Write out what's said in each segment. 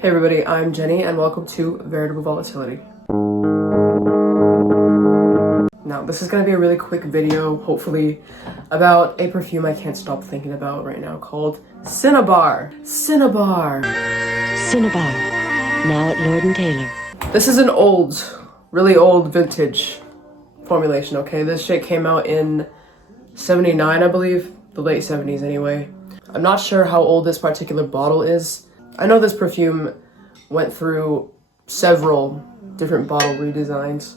Hey everybody, I'm Jenny and welcome to Veritable Volatility. Now, this is going to be a really quick video, hopefully, about a perfume I can't stop thinking about right now called Cinnabar. Cinnabar. Cinnabar, now at Lord & Taylor. This is an old, really old vintage formulation, okay? This shit came out in 79, I believe. The late 70s anyway. I'm not sure how old this particular bottle is. I know this perfume went through several different bottle redesigns.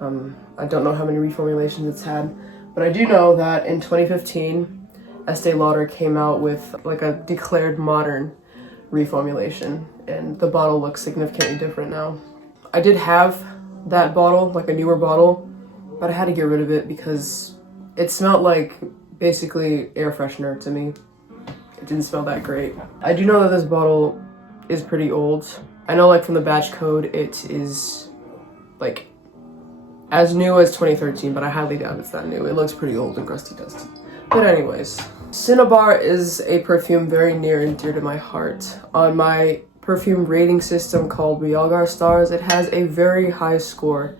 I don't know how many reformulations it's had, but I do know that in 2015, Estée Lauder came out with like a declared modern reformulation, and the bottle looks significantly different now. I did have that bottle, like a newer bottle, but I had to get rid of it because it smelled like basically air freshener to me. It didn't smell that great. I do know that this bottle is pretty old. I know like from the batch code it is like as new as 2013, but I highly doubt it's that new. It looks pretty old and crusty dusty. But anyways, Cinnabar is a perfume very near and dear to my heart. On my perfume rating system called realgar stars, it has a very high score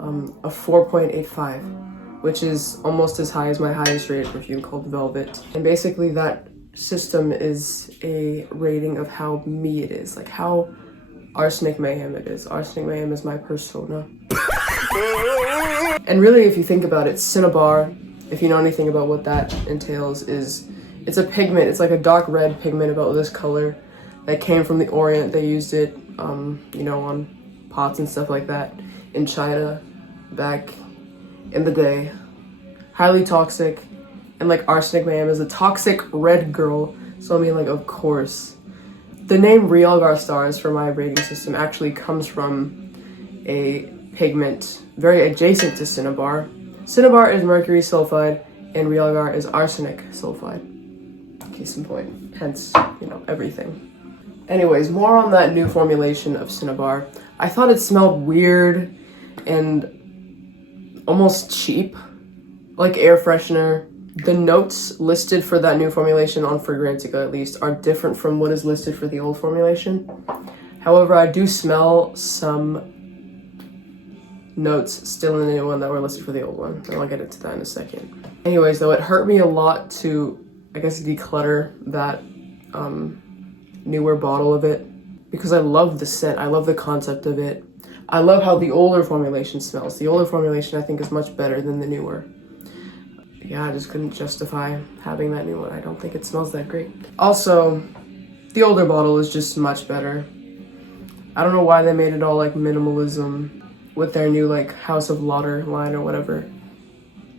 of 4.85, which is almost as high as my highest rated perfume called Velvet. And basically that system is a rating of how me it is, like how arsenic mayhem it is. Arsenic mayhem is my persona. And really, if you think about it, Cinnabar, if you know anything about what that entails, is it's a pigment. It's like a dark red pigment about this color that came from the Orient. They used it, you know, on pots and stuff like that in China back in the day. Highly toxic. And like arsenic mayhem is a toxic red girl, so I mean, like, of course. The name realgar stars for my rating system actually comes from a pigment very adjacent to Cinnabar. Cinnabar is mercury sulfide and realgar is arsenic sulfide. Case in point, hence, you know, everything. Anyways, more on that new formulation of Cinnabar. I thought it smelled weird and almost cheap, like air freshener. The notes listed for that new formulation on Fragrantica, at least, are different from what is listed for the old formulation. However, I do smell some notes still in the new one that were listed for the old one, and I'll get into that in a second. Anyways, though, it hurt me a lot to, I guess, declutter that newer bottle of it, because I love the scent, I love the concept of it. I love how the older formulation smells. The older formulation, I think, is much better than the newer. Yeah, I just couldn't justify having that new one. I don't think it smells that great. Also, the older bottle is just much better. I don't know why they made it all like minimalism with their new like House of Lauder line or whatever.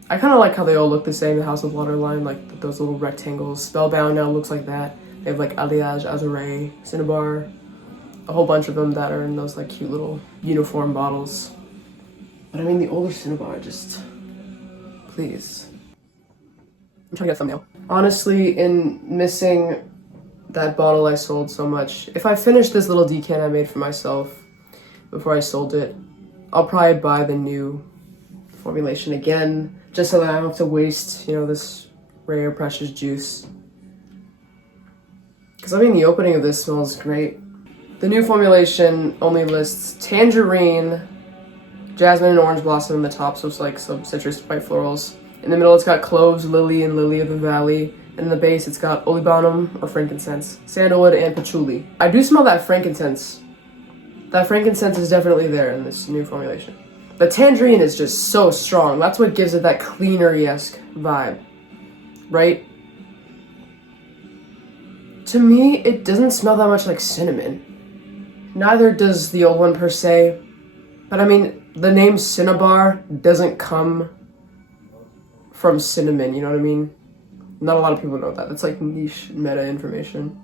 I kind of like how they all look the same, the House of Lauder line, like those little rectangles. Spellbound now looks like that. They have like Alliage, Azure, Cinnabar, a whole bunch of them that are in those like cute little uniform bottles. But I mean, the older Cinnabar, just please. I'm trying to get a thumbnail. Honestly, in missing that bottle I sold so much, if I finish this little decant I made for myself before I sold it, I'll probably buy the new formulation again, just so that I don't have to waste, you know, this rare precious juice. Because I mean, the opening of this smells great. The new formulation only lists tangerine, jasmine, and orange blossom in the top, so it's like some citrus white florals. In the middle, it's got cloves, lily, and lily of the valley. And in the base, it's got olibanum, or frankincense, sandalwood, and patchouli. I do smell that frankincense. That frankincense is definitely there in this new formulation. The tangerine is just so strong. That's what gives it that cleanery-esque vibe, right? To me, it doesn't smell that much like cinnamon. Neither does the old one per se. But I mean, the name Cinnabar doesn't come from cinnamon, you know what I mean? Not a lot of people know that. That's like niche meta information.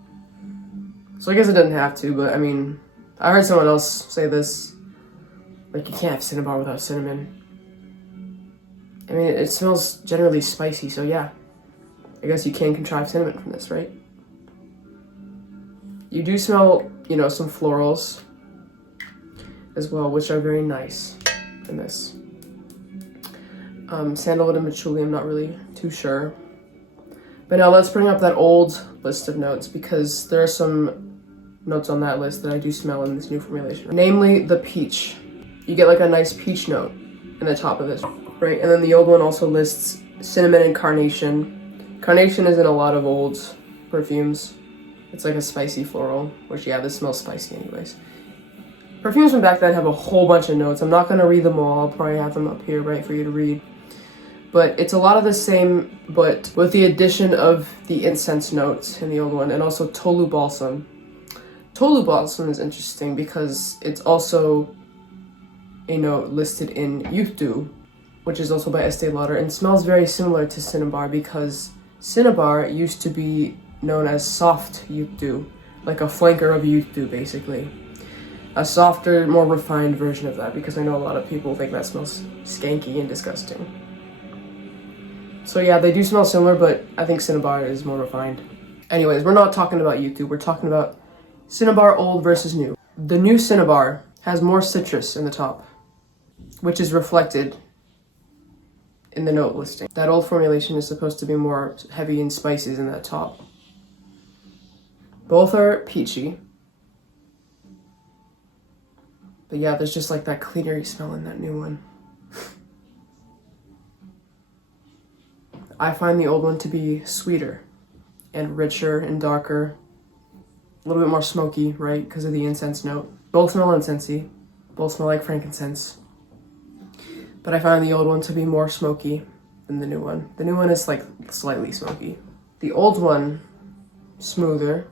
So I guess it doesn't have to, but I mean, I heard someone else say this, like, you can't have Cinnabar without cinnamon. I mean, it smells generally spicy, so yeah. I guess you can contrive cinnamon from this, right? You do smell, you know, some florals as well, which are very nice in this. Sandalwood and patchouli, I'm not really too sure. But now let's bring up that old list of notes, because there are some notes on that list that I do smell in this new formulation. Namely, the peach. You get like a nice peach note in the top of this, right? And then the old one also lists cinnamon and carnation. Carnation is in a lot of old perfumes. It's like a spicy floral, which yeah, this smells spicy anyways. Perfumes from back then have a whole bunch of notes. I'm not gonna read them all. I'll probably have them up here, right, for you to read. But it's a lot of the same, but with the addition of the incense notes in the old one, and also tolu balsam. Tolu balsam is interesting because it's also a note listed in Youth Dew, which is also by Estée Lauder, and smells very similar to Cinnabar because Cinnabar used to be known as soft Youth Dew, like a flanker of Youth Dew, basically. A softer, more refined version of that, because I know a lot of people think that smells skanky and disgusting. So yeah, they do smell similar, but I think Cinnabar is more refined. Anyways, we're not talking about Youth Dew, we're talking about Cinnabar old versus new. The new Cinnabar has more citrus in the top, which is reflected in the note listing. That old formulation is supposed to be more heavy in spices in that top. Both are peachy. But yeah, there's just like that cleanery smell in that new one. I find the old one to be sweeter and richer and darker. A little bit more smoky, right? Because of the incense note. Both smell incensey. Both smell like frankincense. But I find the old one to be more smoky than the new one. The new one is like slightly smoky. The old one, smoother.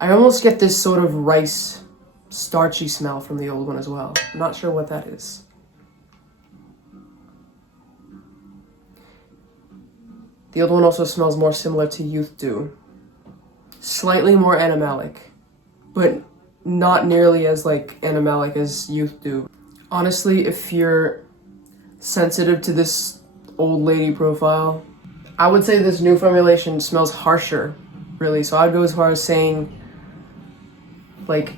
I almost get this sort of rice, starchy smell from the old one as well. I'm not sure what that is. The old one also smells more similar to Youth Dew. Slightly more animalic, but not nearly as like animalic as Youth Dew. Honestly, if you're sensitive to this old lady profile, I would say this new formulation smells harsher, really. So I'd go as far as saying, like,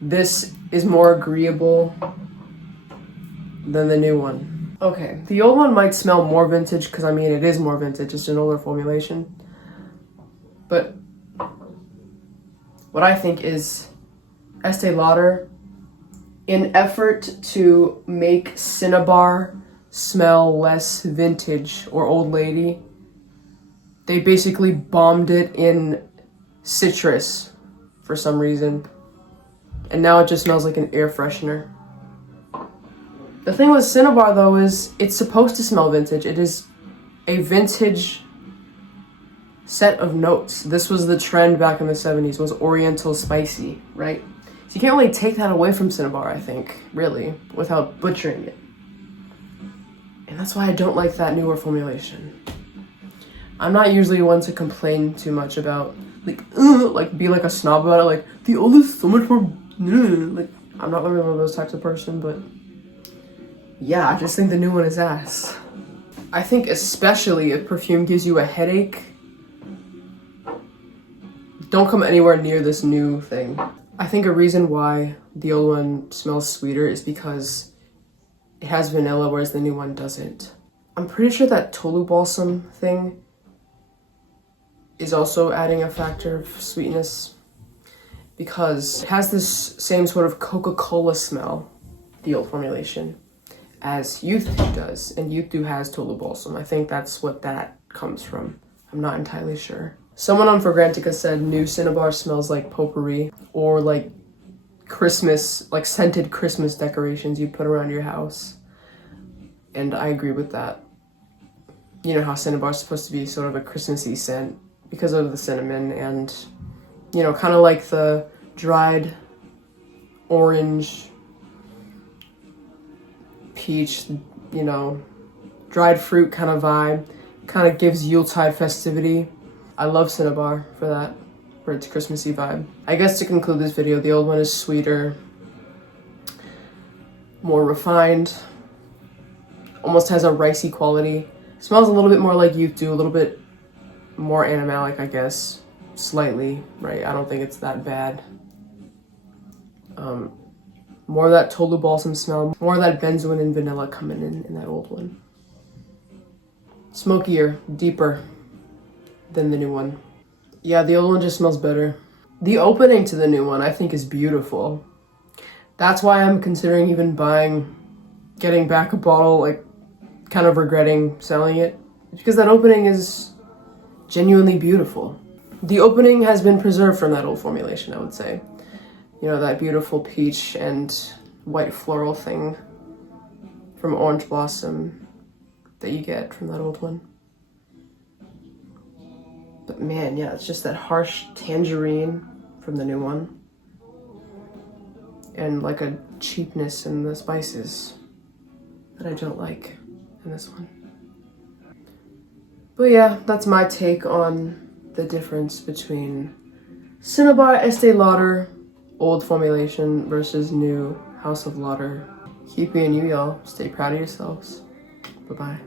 this is more agreeable than the new one. Okay, the old one might smell more vintage, because I mean, it is more vintage, it's an older formulation. But what I think is Estée Lauder, in effort to make Cinnabar smell less vintage or old lady, they basically bombed it in citrus for some reason. And now it just smells like an air freshener. The thing with Cinnabar though is it's supposed to smell vintage. It is a vintage set of notes. This was the trend back in the 70s, was oriental spicy, right? So you can't really take that away from Cinnabar, I think, really, without butchering it. And that's why I don't like that newer formulation. I'm not usually one to complain too much about, like be like a snob about it, like, the old is so much more, like, I'm not really one of those types of person, but yeah, I just think the new one is ass. I think especially if perfume gives you a headache, don't come anywhere near this new thing. I think a reason why the old one smells sweeter is because it has vanilla, whereas the new one doesn't. I'm pretty sure that tolu balsam thing is also adding a factor of sweetness, because it has this same sort of Coca-Cola smell, the old formulation, as Youth Dew does, and Youth Dew has tolu balsam. I think that's what that comes from. I'm not entirely sure. Someone on Fragrantica said new Cinnabar smells like potpourri, or like Christmas, like scented Christmas decorations you put around your house. And I agree with that. You know how Cinnabar is supposed to be sort of a Christmassy scent because of the cinnamon and, you know, kind of like the dried orange, peach, you know, dried fruit kind of vibe. Kind of gives Yuletide festivity. I love Cinnabar for that, for its Christmassy vibe. I guess to conclude this video, the old one is sweeter, more refined, almost has a ricey quality. Smells a little bit more like Youth Dew, a little bit more animalic, I guess, slightly, right? I don't think it's that bad. More of that tolu balsam smell, more of that benzoin and vanilla coming in that old one. Smokier, deeper than the new one. Yeah, the old one just smells better. The opening to the new one I think is beautiful. That's why I'm considering even getting back a bottle, like kind of regretting selling it. Because that opening is genuinely beautiful. The opening has been preserved from that old formulation, I would say. You know, that beautiful peach and white floral thing from Orange Blossom that you get from that old one. But man, yeah, it's just that harsh tangerine from the new one. And like a cheapness in the spices that I don't like in this one. But yeah, that's my take on the difference between Cinnabar Estée Lauder old formulation versus new House of Lauder. Keep being you, y'all. Stay proud of yourselves. Bye-bye.